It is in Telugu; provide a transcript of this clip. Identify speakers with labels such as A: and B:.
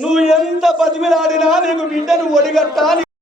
A: నువ్వు ఎంత బతిమిలాడినా నీకు బిడ్డను ఒడిగట్టాలి